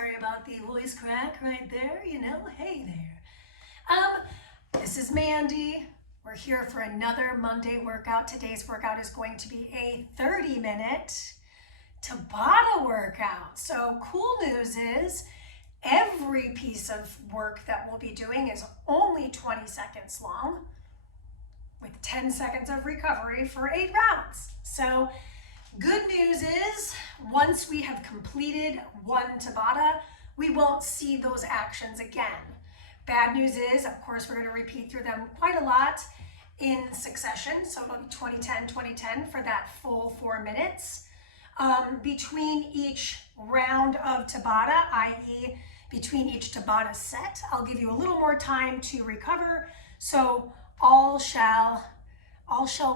Sorry about the voice crack right there, hey there. This is Mandy. We're here for another Monday workout. Today's workout is going to be a 30-minute Tabata workout. So cool news is every piece of work that we'll be doing is only 20 seconds long with 10 seconds of recovery for 8 rounds. So good news is once we have completed one Tabata, we won't see those actions again. Bad news is, of course, we're going to repeat through them quite a lot in succession. So it'll be 20-10, 20-10 for that full 4 minutes. Between each round of Tabata, i.e. between each Tabata set, I'll give you a little more time to recover. So all shall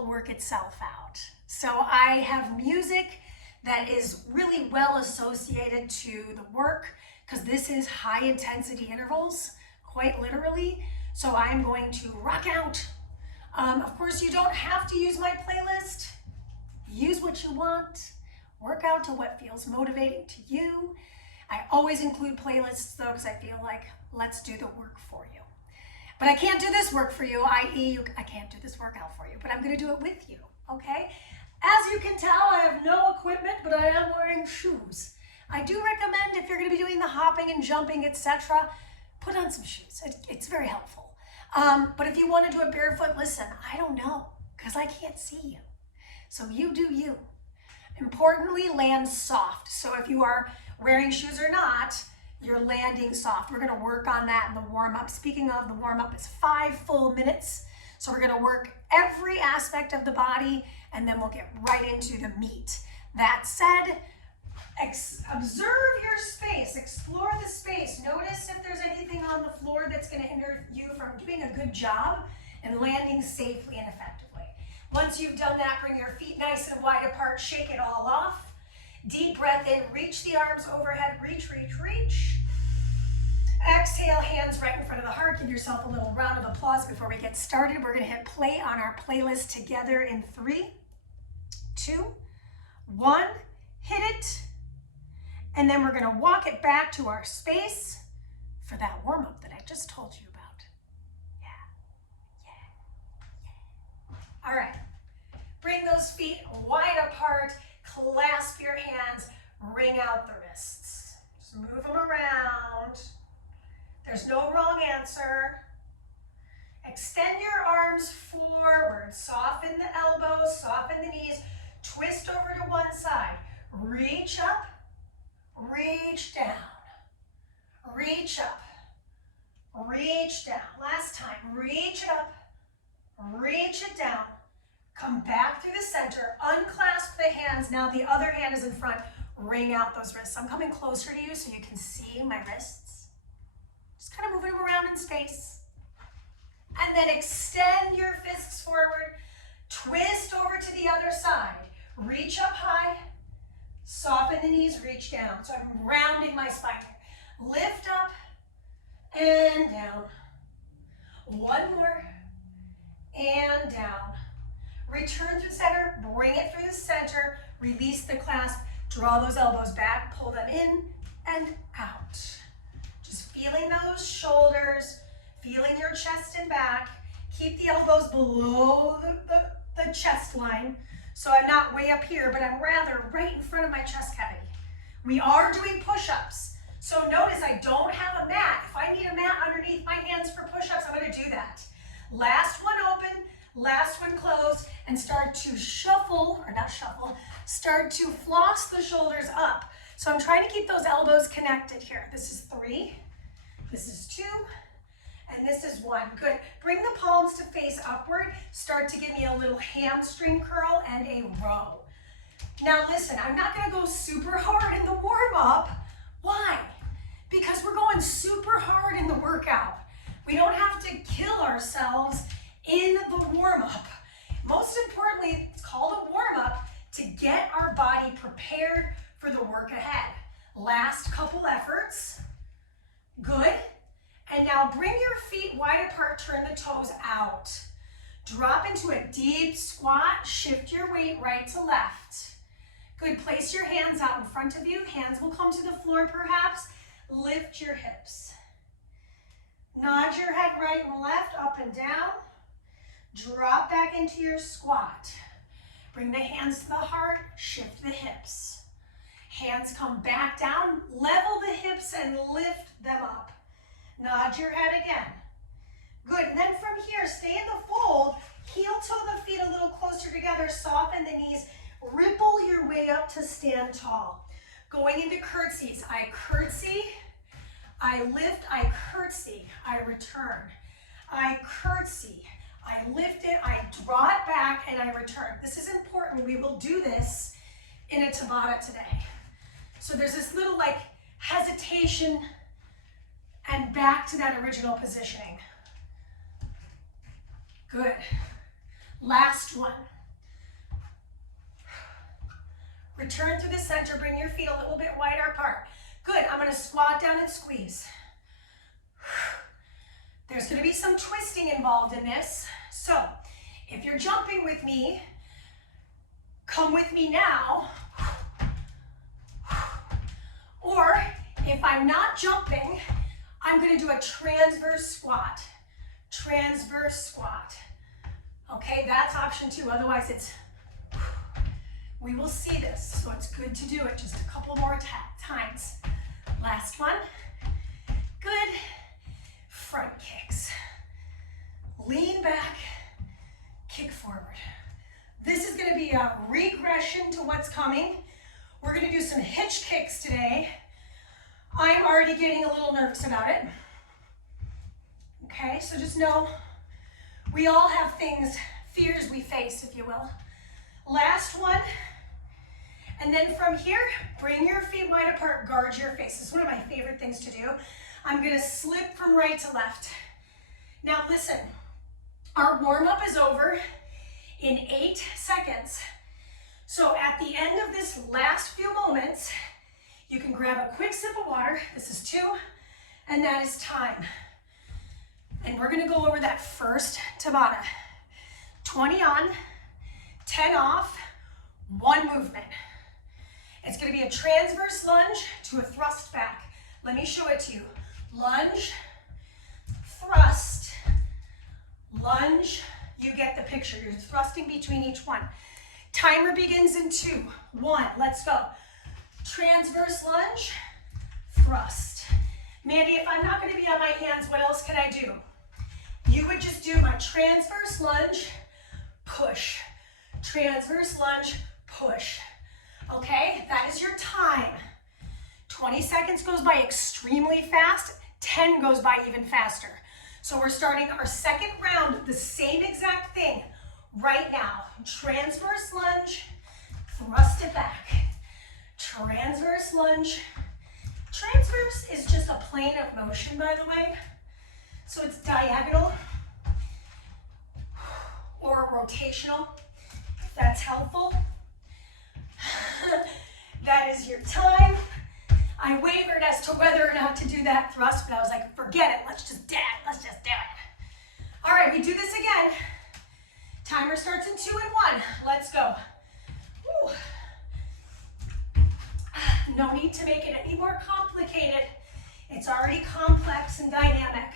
work itself out. So I have music that is really well associated to the work because this is high intensity intervals, quite literally. So I'm going to rock out. Of course, you don't have to use my playlist. Use what you want. Work out to what feels motivating to you. I always include playlists though because I feel like let's do the work for you. But I can't do this work for you, i.e. I can't do this workout for you, but I'm going to do it with you, okay? As you can tell, I have no equipment, but I am wearing shoes. I do recommend if you're going to be doing the hopping and jumping, etc., put on some shoes. It's very helpful. But if you want to do it barefoot, listen, I don't know because I can't see you. So you do you. Importantly, land soft. So if you are wearing shoes or not, you're landing soft. We're going to work on that in the warm-up. Speaking of, the warm-up is 5 full minutes. So we're going to work every aspect of the body, and then we'll get right into the meat. That said, observe your space. Explore the space. Notice if there's anything on the floor that's going to hinder you from doing a good job and landing safely and effectively. Once you've done that, bring your feet nice and wide apart. Shake it all off. Deep breath in, reach the arms overhead, reach, reach, reach. Exhale, hands right in front of the heart. Give yourself a little round of applause before we get started. We're gonna hit play on our playlist together in 3, 2, 1. Hit it. And then we're gonna walk it back to our space for that warm-up that I just told you about. Yeah. All right. Bring those feet wide apart. Clasp your hands, wring out the wrists. Just move them around. There's no wrong answer. Extend your arms forward. Soften the elbows, soften the knees. Twist over to one side. Reach up, reach down. Reach up, reach down. Last time, reach up, reach it down. Come back through the center, unclasp the hands. Now the other hand is in front. Wring out those wrists. I'm coming closer to you so you can see my wrists. Just kind of moving them around in space. And then extend your fists forward. Twist over to the other side. Reach up high. Soften the knees, reach down. So I'm rounding my spine here. Lift up and down. One more. And down. Return to the center, bring it through the center, release the clasp, draw those elbows back, pull them in and out. Just feeling those shoulders, feeling your chest and back. Keep the elbows below the chest line. So I'm not way up here, but I'm rather right in front of my chest cavity. We are doing push-ups. So notice I don't have a mat. If I need a mat underneath my hands for push-ups, I'm gonna do that. Last one open. Last one closed, and start to start to floss the shoulders up. So I'm trying to keep those elbows connected here. This is 3, this is 2, and this is 1. Good. Bring the palms to face upward. Start to give me a little hamstring curl and a row. Now listen, I'm not gonna go super hard in the warm-up. Why? Because we're going super hard in the workout. We don't have to kill ourselves in the warm-up. Most importantly, it's called a warm-up to get our body prepared for the work ahead. Last couple efforts. Good. And now bring your feet wide apart, turn the toes out. Drop into a deep squat, shift your weight right to left. Good, place your hands out in front of you. Hands will come to the floor perhaps. Lift your hips. Nod your head right and left, up and down. Drop back into your squat. Bring the hands to the heart, shift the hips. Hands come back down, level the hips and lift them up. Nod your head again. Good, and then from here, stay in the fold, heel toe the feet a little closer together, soften the knees, ripple your way up to stand tall. Going into curtsies, I curtsy, I lift, I curtsy, I return. I curtsy, I lift it, I draw it back, and I return. This is important. We will do this in a Tabata today. So there's this little like hesitation and back to that original positioning. Good. Last one. Return through the center, bring your feet a little bit wider apart. Good, I'm gonna squat down and squeeze. There's gonna be some twisting involved in this. So, if you're jumping with me, come with me now. Or, if I'm not jumping, I'm gonna do a transverse squat. Transverse squat. Okay, that's option 2, otherwise it's, we will see this, so it's good to do it just a couple more times. Last one. Good. Front kicks. Lean back, kick forward. This is going to be a regression to what's coming. We're going to do some hitch kicks today. I'm already getting a little nervous about it. Okay, so just know we all have things, fears we face, if you will. Last one. And then from here, bring your feet wide apart, guard your face. This is one of my favorite things to do. I'm gonna slip from right to left. Now listen, our warm-up is over in 8 seconds. So at the end of this last few moments, you can grab a quick sip of water. This is 2, and that is time. And we're gonna go over that first Tabata. 20 on, 10 off, 1 movement. It's gonna be a transverse lunge to a thrust back. Let me show it to you. Lunge, thrust, lunge. You get the picture. You're thrusting between each one. Timer begins in 2, 1, let's go. Transverse lunge, thrust. Mandee, if I'm not gonna be on my hands, what else can I do? You would just do my transverse lunge, push. Transverse lunge, push. Okay, that is your time. 20 seconds goes by extremely fast, 10 goes by even faster. So we're starting our second round of the same exact thing right now. Transverse lunge, thrust it back. Transverse lunge. Transverse is just a plane of motion, by the way. So it's diagonal or rotational, if that's helpful. That is your time. I wavered as to whether or not to do that thrust, but I was like, forget it, let's just do it. All right, we do this again. Timer starts in 2 and 1. Let's go. Woo. No need to make it any more complicated. It's already complex and dynamic.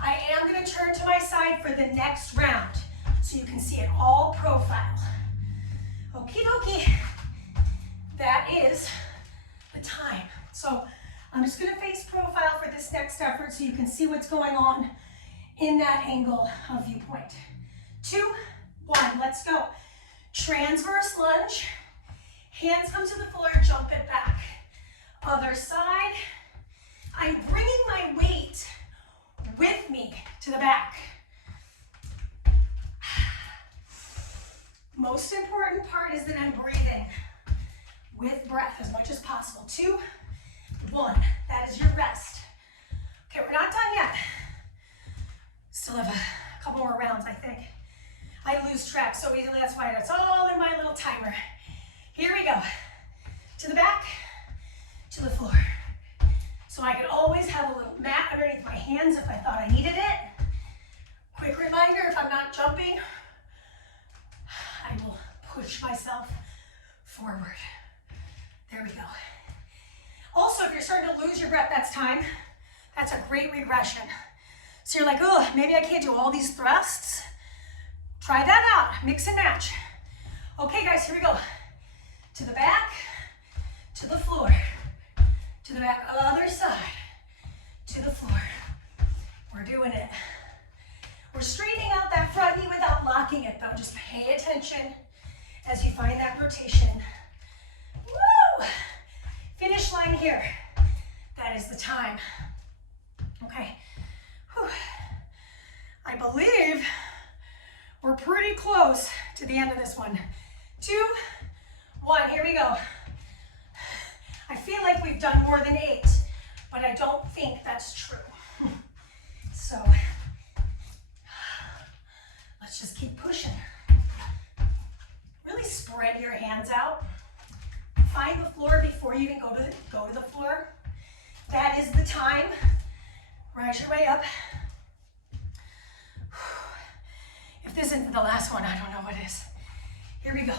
I am going to turn to my side for the next round so you can see it all profile. Okie dokie. That is the time. So I'm just going to face profile for this next effort so you can see what's going on in that angle of viewpoint. 2, 1, let's go. Transverse lunge. Hands come to the floor, jump it back. Other side. I'm bringing my weight with me to the back. Most important part is that I'm breathing with breath as much as possible. 2, 1, that is your rest. Okay, we're not done yet. Still have a couple more rounds, I think. I lose track so easily, that's why it's all in my little timer. Here we go. To the back, to the floor. So I could always have a little mat underneath my hands if I thought I needed it. Quick reminder, if I'm not jumping, I will push myself forward. There we go. Also, if you're starting to lose your breath, that's time. That's a great regression. So you're like, oh, maybe I can't do all these thrusts. Try that out, mix and match. Okay guys, here we go. To the back, to the floor, to the back, other side, to the floor. We're doing it. We're straightening out that front knee without locking it though. Just pay attention as you find that rotation. Woo! Finish line here. That is the time. Okay. Whew. I believe we're pretty close to the end of this one. 2, 1, here we go. I feel like we've done more than 8, but I don't think that's true. So let's just keep pushing. Really spread your hands out. Find the floor before you even go to the floor. That is the time. Rise your way up. If this isn't the last one, I don't know what is. Here we go.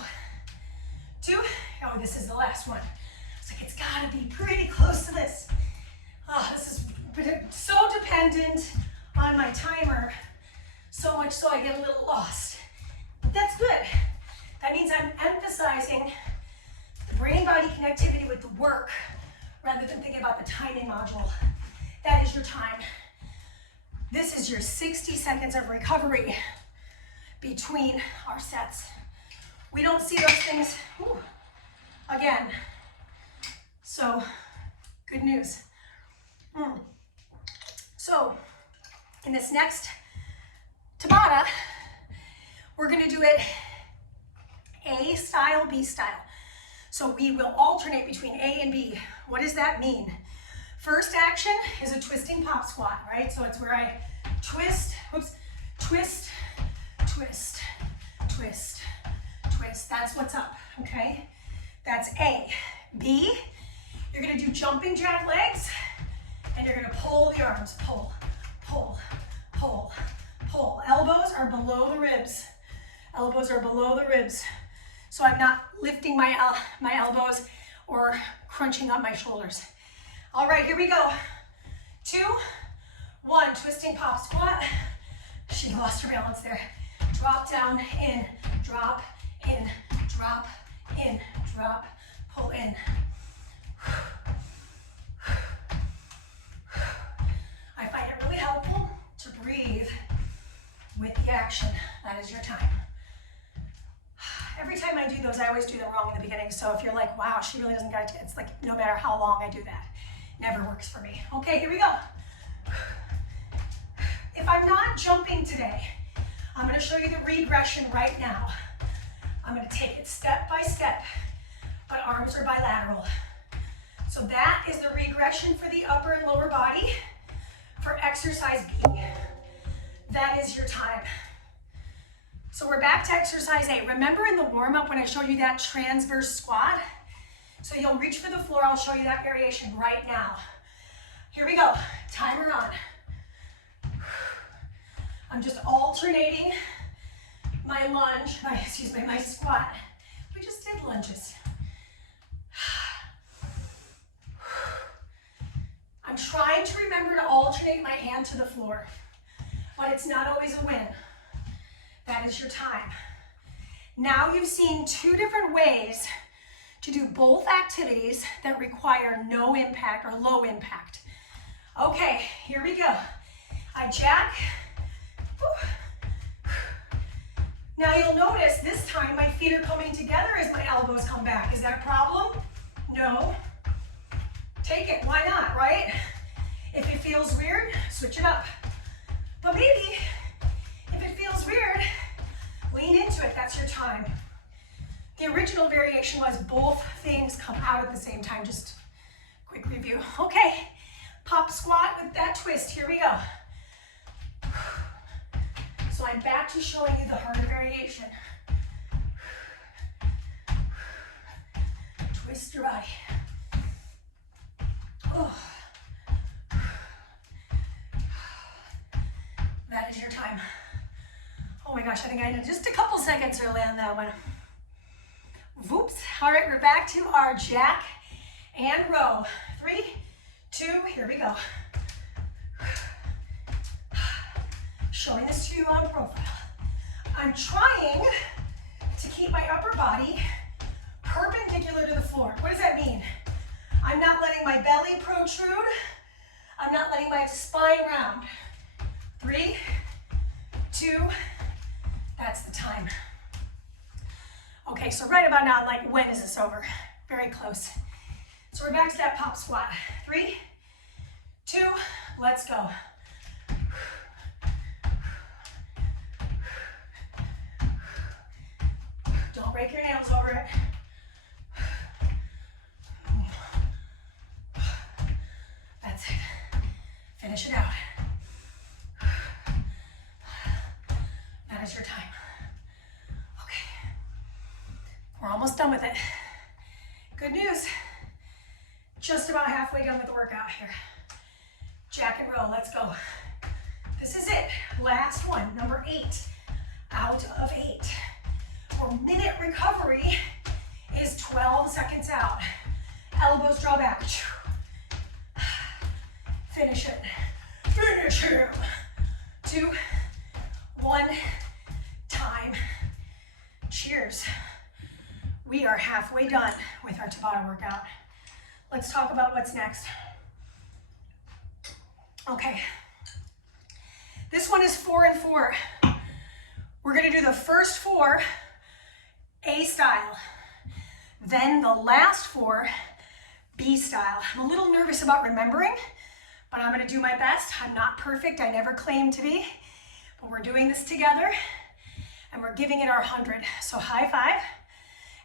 2. Oh, this is the last one. It's like, it's gotta be pretty close to this. Oh, this is so dependent on my timer, so much so I get a little lost. But that's good. That means I'm emphasizing the brain-body connectivity with the work rather than thinking about the timing module. That is your time. This is your 60 seconds of recovery between our sets. We don't see those things again. So, good news. So, in this next Tabata, we're gonna do it A style, B style. So we will alternate between A and B. What does that mean? First action is a twisting pop squat, right? So it's where I twist, twist, twist, twist, twist. That's what's up, okay? That's A. B, you're gonna do jumping jack legs, and you're gonna pull the arms, pull, pull, pull, pull. Elbows are below the ribs. Elbows are below the ribs. So I'm not lifting my elbows or crunching up my shoulders. All right, here we go. 2, 1, twisting pop squat. She lost her balance there. Drop down, in, drop, in, drop, in, drop, pull in. I find it really helpful to breathe with the action. That is your time. Every time I do those, I always do them wrong in the beginning. So if you're like, wow, she really doesn't got it, it's like no matter how long I do that, never works for me. Okay, here we go. If I'm not jumping today, I'm gonna show you the regression right now. I'm gonna take it step by step, but arms are bilateral. So that is the regression for the upper and lower body for exercise B. That is your time. So we're back to exercise A. Remember in the warm-up when I showed you that transverse squat? So you'll reach for the floor. I'll show you that variation right now. Here we go. Timer on. I'm just alternating my lunge, my squat. We just did lunges. I'm trying to remember to alternate my hand to the floor, but it's not always a win. That is your time. Now you've seen 2 different ways to do both activities that require no impact or low impact. Okay, here we go. I jack. Now you'll notice this time my feet are coming together as my elbows come back. Is that a problem? No. Take it, why not, right? If it feels weird, switch it up. But maybe if it feels weird, lean into it, that's your time. The original variation was both things come out at the same time. Just quick review. Okay, pop squat with that twist, here we go. So I'm back to showing you the harder variation. Twist your body. Oh. That is your time. Oh my gosh, I think I need just a couple seconds to land that one. Whoops. All right, we're back to our jack and row. 3, 2, here we go. Showing this to you on profile. I'm trying to keep my upper body perpendicular to the floor. What does that mean? I'm not letting my belly protrude. I'm not letting my spine round. 3, 2, that's the time. Okay, so right about now, like, when is this over? Very close. So we're back to that pop squat. 3, 2, let's go. Don't break your nails over it. That's it. Finish it out. That is your time. Okay. We're almost done with it. Good news. Just about halfway done with the workout here. Jack and roll, let's go. This is it. Last one, number 8. Out of 8. Our minute recovery is 12 seconds out. Elbows draw back. Finish it. Finish it. 2, 1, time. Cheers. We are halfway done with our Tabata workout. Let's talk about what's next. Okay. This one is 4 and 4. We're going to do the first 4 A style, then the last 4 B style. I'm a little nervous about remembering, but I'm going to do my best. I'm not perfect. I never claim to be, but we're doing this together and we're giving it our 100. So high five,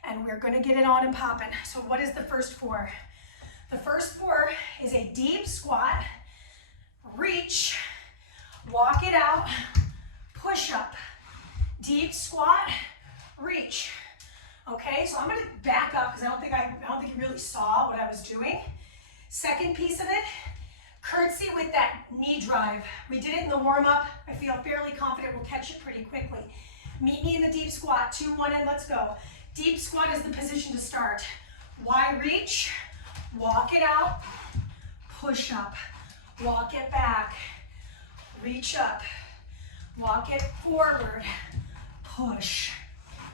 and we're going to get it on and popping. So what is the first 4? The first 4 is a deep squat, reach, walk it out, push up, deep squat, reach. Okay, so I'm going to back up because I don't think you really saw what I was doing. Second piece of it, curtsy with that knee drive. We did it in the warm-up. I feel fairly confident we'll catch it pretty quickly. Meet me in the deep squat. 2, 1, and let's go. Deep squat is the position to start. Why reach? Walk it out, push up, walk it back, reach up, walk it forward, push.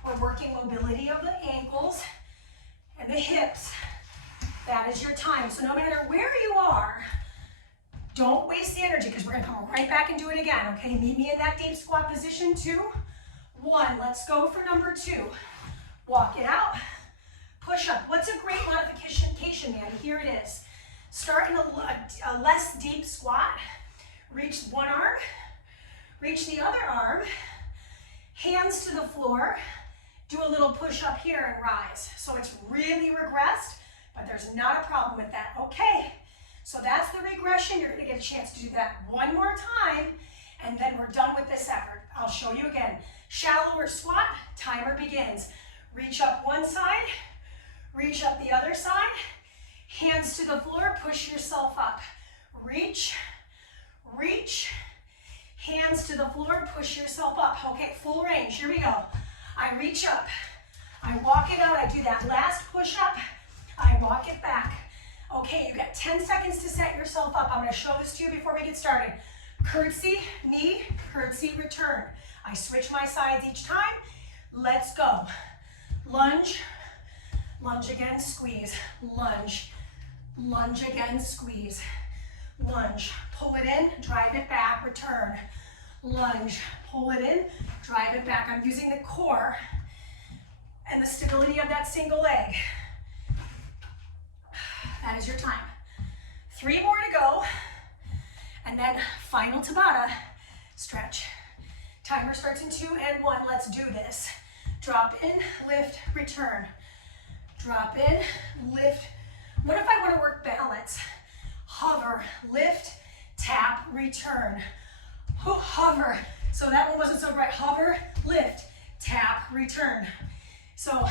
We're working mobility of the ankles and the hips. That is your time. So no matter where you are, don't waste the energy because we're going to come right back and do it again, okay? Meet me in that deep squat position. 2, 1. Let's go for number 2. Walk it out. Push up. What's a great modification, Mandy? Here it is. Start in a less deep squat. Reach one arm. Reach the other arm. Hands to the floor. Do a little push up here and rise. So it's really regressed, but there's not a problem with that. Okay, so that's the regression. You're going to get a chance to do that one more time, and then we're done with this effort. I'll show you again. Shallower squat. Timer begins. Reach up one side. Reach up the other side, hands to the floor, push yourself up. Reach, reach, hands to the floor, push yourself up. Okay, full range, here we go. I reach up, I walk it out, I do that last push up, I walk it back. Okay, you got 10 seconds to set yourself up. I'm gonna show this to you before we get started. Curtsy, knee, curtsy, return. I switch my sides each time. Let's go. Lunge, lunge again, squeeze, lunge, lunge again, squeeze, lunge, pull it in, drive it back, return, lunge, pull it in, drive it back. I'm using the core and the stability of that single leg. That is your time. 3 more to go, and then final Tabata, stretch. Timer starts in 2 and 1, let's do this. Drop in, lift, return. Drop in, lift. What if I want to work balance? Hover, lift, tap, return. Hover. So that one wasn't so bright. Hover, lift, tap, return. So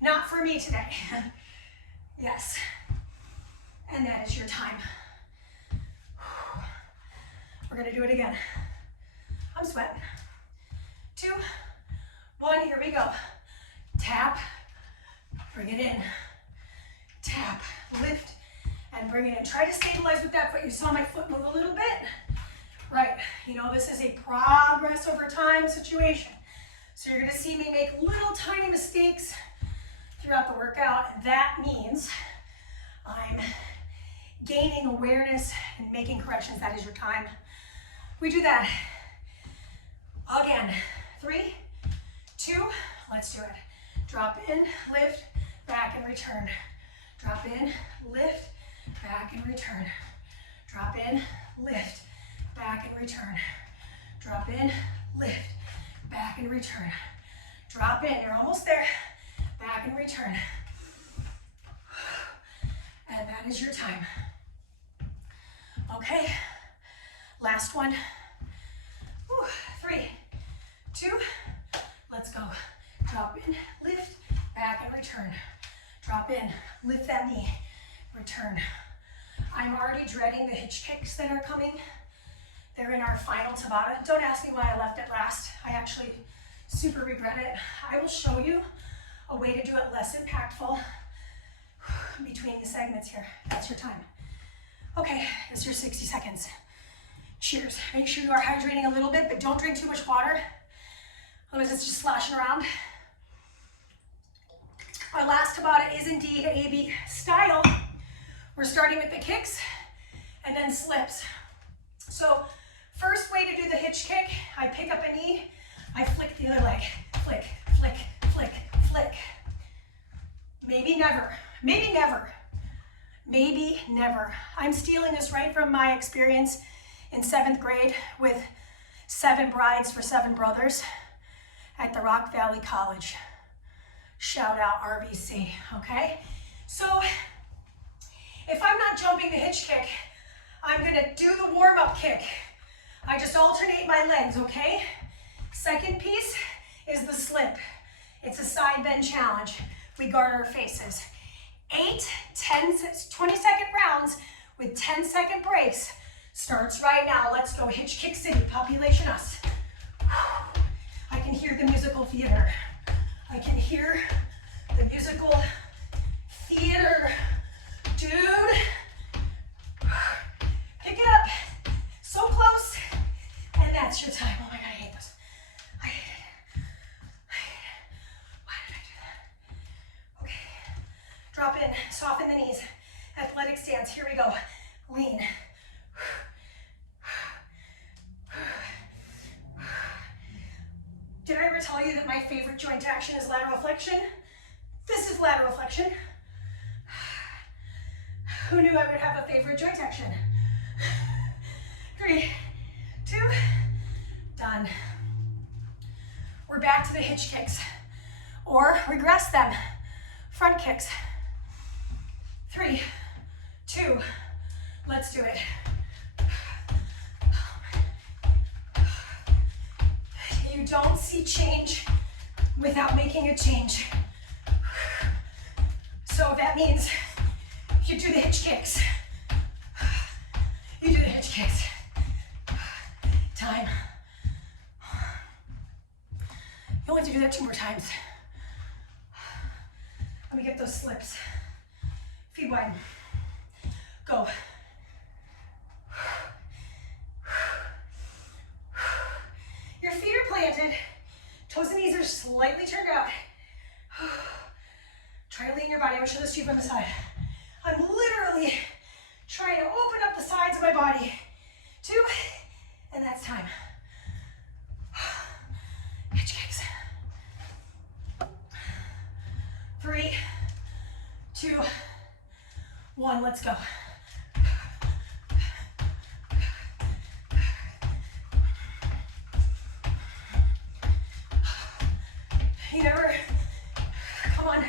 not for me today. Yes. And that is your time. We're going to do it again. I'm sweating. 2, 1, here we go. Tap, bring it in. Tap, lift, and bring it in. Try to stabilize with that foot. You saw my foot move a little bit. Right, you know, this is a progress over time situation. So you're gonna see me make little tiny mistakes throughout the workout. That means I'm gaining awareness and making corrections. That is your time. We do that again. 3, 2, let's do it. Drop in, lift, back and return. Drop in, lift, back and return. Drop in, lift, back and return. Drop in, lift, back and return. Drop in, you're almost there. Back and return. And that is your time. Okay, last one. 3, 2, let's go. Drop in, lift, back and return. Drop in, lift that knee, return. I'm already dreading the hitch kicks that are coming. They're in our final Tabata. Don't ask me why I left it last. I actually super regret it. I will show you a way to do it less impactful between the segments here. That's your time. Okay, that's your 60 seconds. Cheers. Make sure you are hydrating a little bit, but don't drink too much water. Otherwise it's just sloshing around. Our last Tabata is indeed AB style. We're starting with the kicks and then slips. So first way to do the hitch kick, I pick up a knee, I flick the other leg. Flick, flick, flick, flick. Maybe never, maybe never, maybe never. I'm stealing this right from my experience in 7th grade with 7 brides for 7 brothers at the Rock Valley College. Shout out RVC, okay? So if I'm not jumping the hitch kick, I'm gonna do the warm-up kick. I just alternate my legs, okay? Second piece is the slip. It's a side bend challenge. We guard our faces. 8, 10, 20-second rounds with 10-second breaks starts right now. Let's go, hitch kick city, population us. I can hear the musical theater. I can hear the musical theater. Dude, pick it up. So close. And that's your time. Oh my God, I hate this. I hate it. I hate it. Why did I do that? Okay. Drop in, soften the knees. Athletic stance, here we go. Lean. Did I ever tell you that my favorite joint action is lateral flexion? This is lateral flexion. Who knew I would have a favorite joint action? 3, 2, done. We're back to the hitch kicks, or regress them, front kicks. 3, 2, let's do it. You don't see change without making a change. So that means you do the hitch kicks. You do the hitch kicks. Time. You only have to do that 2 more times. Let me get those slips. Feet wide. Go. Your feet are planted. Toes and knees are slightly turned out. Try to lean your body. I will show this to you from the side. I'm literally trying to open up the sides of my body. 2, and that's time. Hitch kicks. 3, 2, 1, let's go. You never, come on.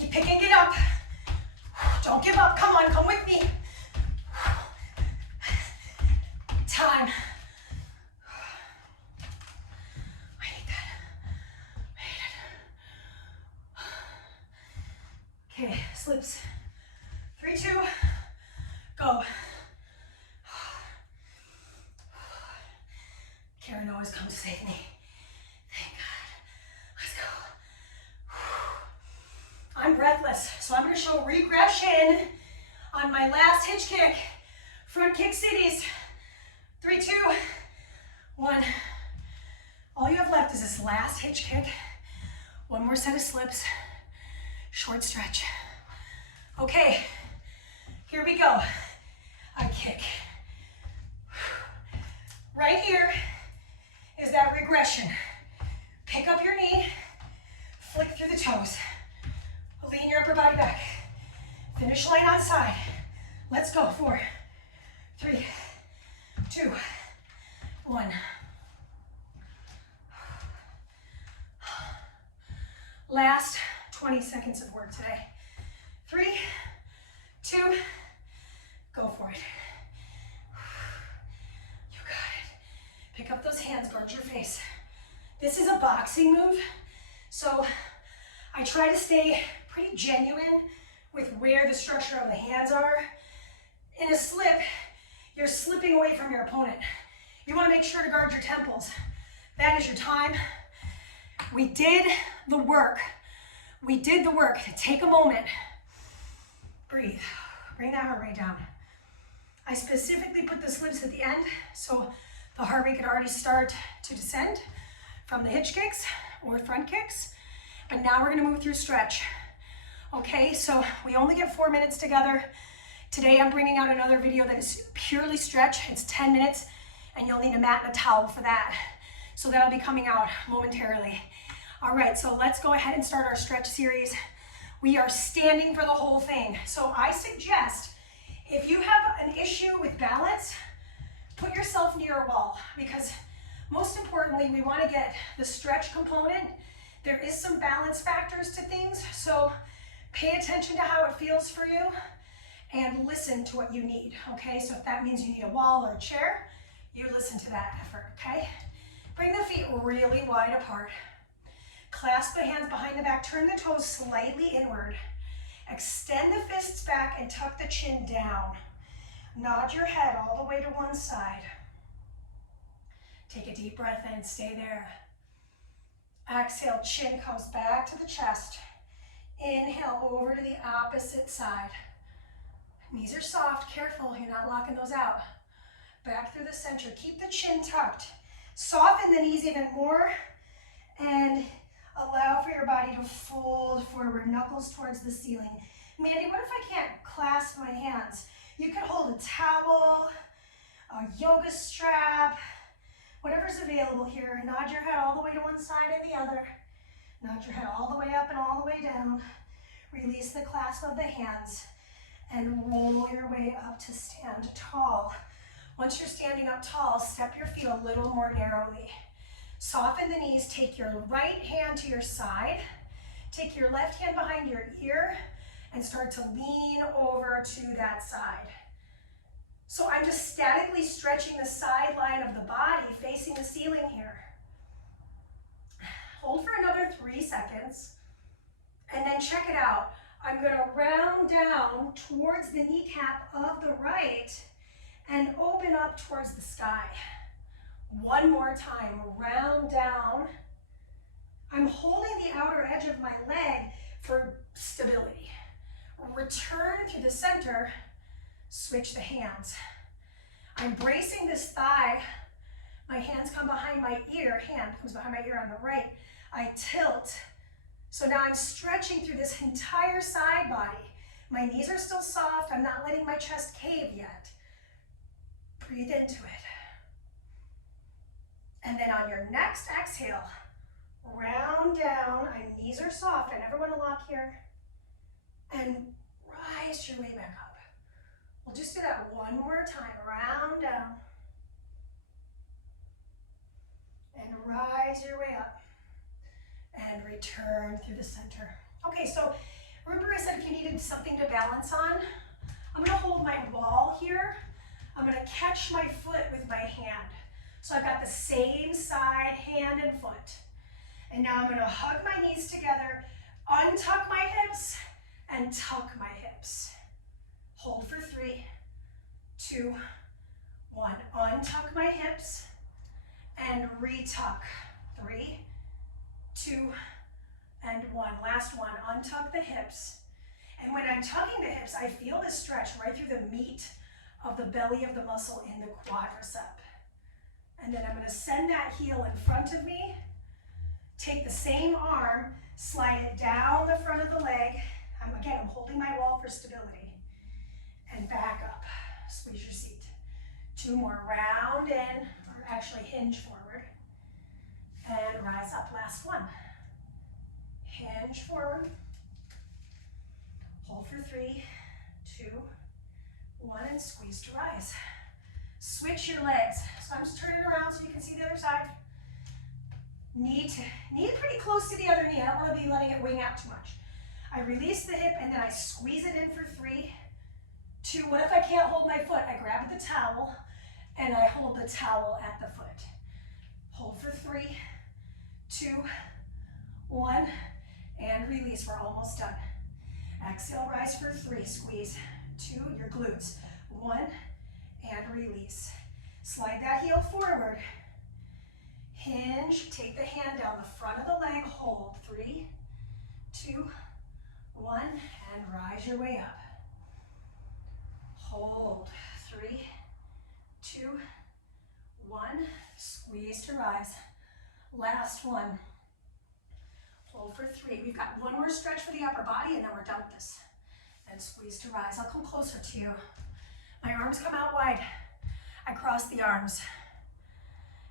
Keep picking it up. Don't give up, come on, come with me. Time. I hate that. I hate it. Okay, slips. 3, 2, go. Karen always comes to save me. Thank God. Let's go. I'm breathless, so I'm going to show regression On my last hitch kick, front kick cities. 3, 2, 1. All you have left is this last hitch kick. One more set of slips, short stretch. Okay, here we go. I kick. Right here is that regression. Pick up your knee, flick through the toes. Lean your upper body back. Finish line outside. Let's go. 4, 3, 2, 1. Last 20 seconds of work today. 3, 2, go for it. You got it. Pick up those hands, guard your face. This is a boxing move, so I try to stay pretty genuine with where the structure of the hands are. In a slip, you're slipping away from your opponent. You want to make sure to guard your temples. That is your time. We did the work. We did the work. Take a moment. Breathe. Bring that heart rate down. I specifically put the slips at the end so the heart rate could already start to descend from the hitch kicks or front kicks. But now we're going to move through stretch. Okay, so we only get 4 minutes together. Today I'm bringing out another video that is purely stretch. It's 10 minutes and you'll need a mat and a towel for that. So that'll be coming out momentarily. All right, so let's go ahead and start our stretch series. We are standing for the whole thing. So I suggest if you have an issue with balance, put yourself near a wall, because most importantly, we want to get the stretch component. There is some balance factors to things, so pay attention to how it feels for you and listen to what you need, okay? So if that means you need a wall or a chair, you listen to that effort, okay? Bring the feet really wide apart. Clasp the hands behind the back, turn the toes slightly inward. Extend the fists back and tuck the chin down. Nod your head all the way to one side. Take a deep breath in, stay there. Exhale, chin comes back to the chest. Inhale over to the opposite side. Knees are soft, careful, you're not locking those out. Back through the center, keep the chin tucked. Soften the knees even more and allow for your body to fold forward, knuckles towards the ceiling. Mandee, what if I can't clasp my hands? You could hold a towel, a yoga strap, whatever's available here. Nod your head all the way to one side and the other. Nod your head all the way up and all the way down. Release the clasp of the hands and roll your way up to stand tall. Once you're standing up tall, step your feet a little more narrowly. Soften the knees, take your right hand to your side, take your left hand behind your ear, and start to lean over to that side. So I'm just statically stretching the sideline of the body facing the ceiling here. Hold for another 3 seconds, and then check it out. I'm gonna round down towards the kneecap of the right and open up towards the sky. One more time, round down. I'm holding the outer edge of my leg for stability. Return to the center, switch the hands. I'm bracing this thigh. My hands come behind my ear, hand comes behind my ear on the right. I tilt. So now I'm stretching through this entire side body. My knees are still soft. I'm not letting my chest cave yet. Breathe into it. And then on your next exhale, round down. My knees are soft. I never want to lock here. And rise your way back up. We'll just do that one more time. Round down. And rise your way up. And return through the center. Okay, so remember I said if you needed something to balance on? I'm going to hold my wall here. I'm going to catch my foot with my hand. So I've got the same side, hand and foot. And now I'm going to hug my knees together, untuck my hips, and tuck my hips. Hold for 3, 2, 1. Untuck my hips and retuck. 3, 2, and 1. Last one. Untuck the hips And when I'm tugging the hips, I feel this stretch right through the meat of the belly of the muscle in the quadricep. And then I'm going to send that heel in front of me, take the same arm, slide it down the front of the leg. I'm holding my wall for stability. And back up. Squeeze your seat. 2 more. Round in, or actually hinge forward. And rise up. Last one. Hinge forward. Hold for 3, 2, 1, and squeeze to rise. Switch your legs. So I'm just turning around so you can see the other side. Knee pretty close to the other knee. I don't want to be letting it wing out too much. I release the hip and then I squeeze it in for 3, 2. What if I can't hold my foot? I grab the towel and I hold the towel at the foot. Hold for 3, 2, 1, and release. We're almost done. Exhale, rise for 3, squeeze. 2, your glutes. 1, and release. Slide that heel forward. Hinge, take the hand down the front of the leg, hold. 3, 2, 1, and rise your way up. Hold. 3, 2, 1, squeeze to rise. Last one. Hold for 3. We've got one more stretch for the upper body and then we're done with this. And squeeze to rise. I'll come closer to you. My arms come out wide. I cross the arms.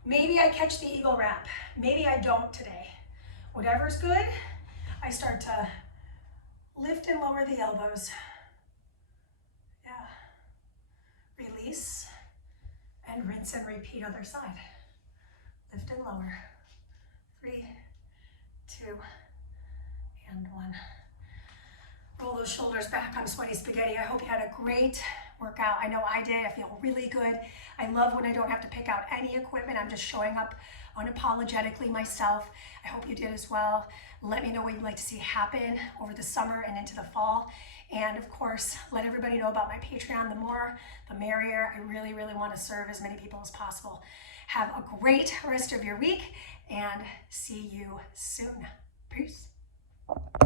Maybe I catch the eagle wrap. Maybe I don't today. Whatever's good, I start to lift and lower the elbows. Yeah. Release and rinse and repeat other side. Lift and lower. 3, 2, and 1. Roll those shoulders back. I'm sweaty spaghetti. I hope you had a great workout. I know I did. I feel really good. I love when I don't have to pick out any equipment. I'm just showing up unapologetically myself. I hope you did as well. Let me know what you'd like to see happen over the summer and into the fall. And of course, let everybody know about my Patreon. The more, the merrier. I really, really want to serve as many people as possible. Have a great rest of your week and see you soon. Peace.